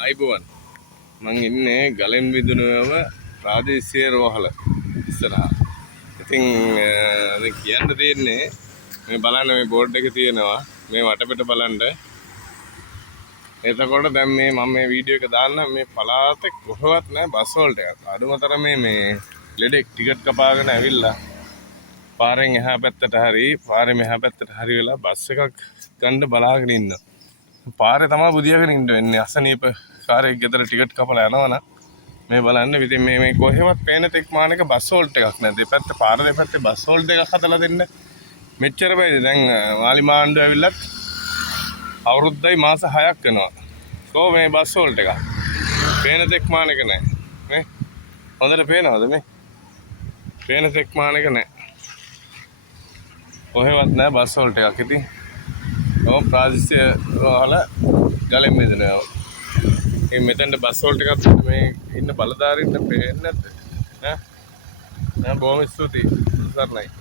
ආයිබෝවන් මං ඉන්නේ ගලෙන් විදුනේව ප්‍රාදේශීය රෝහල ඉස්සරහා. ඉතින් කියන්න තියෙන්නේ මේ බලන්න මේ බෝඩ් එක තියෙනවා මේ වටපිට බලන්න. එතකොට දැන් මම මේ වීඩියෝ එක දාන්න මේ පළාතේ කොහෙවත් නැහැ බස් වලට එකක්. අඩුමතර මේ ලෙඩෙක් ටිකට් කපාගෙන ඇවිල්ලා පාරෙන් එහා පැත්තට හරි පාරේ මෙහා පැත්තට හරි වෙලා බස් එකක් ගන්න බලාගෙන ඉන්නවා. පාරේ තමයි බුදියාගෙන ඉන්න වෙන්නේ. අසනීප කාර්යයක් ගෙදර ටිකට් කපලා යනවනම් මේ බලන්න ඉතින් මේ කොහෙවත් පේන තෙක් මානක බස් හෝල්ට් එකක් නැහැ. දෙපැත්ත පාර දෙපැත්තේ බස් හෝල්ට් එකක් හදලා දෙන්න මෙච්චර බයිද. දැන් මාලිමාණ්ඩුව ඇවිල්ලත් අවුරුද්දයි මාස 6ක් වෙනවා. කොහොම මේ බස් හෝල්ට් එක පේන තෙක් මානක නැහැ නේ. හොඳට පේනවද මේ? පේන තෙක් මානක නැහැ. කොහෙවත් නැහැ බස් හෝල්ට් එකක්. ඉතින් ඔව් ප්‍රාදේශීය රෝහල ගලෙන් මෙදෙනවා. මේ මෙතෙන්ට බස් හෝල්ට් එකක් මේ ඉන්න බලධාරීන්ට පේන්නේ නැද්ද? ඈ බොහොම ස්තුතියි සර්ණයි.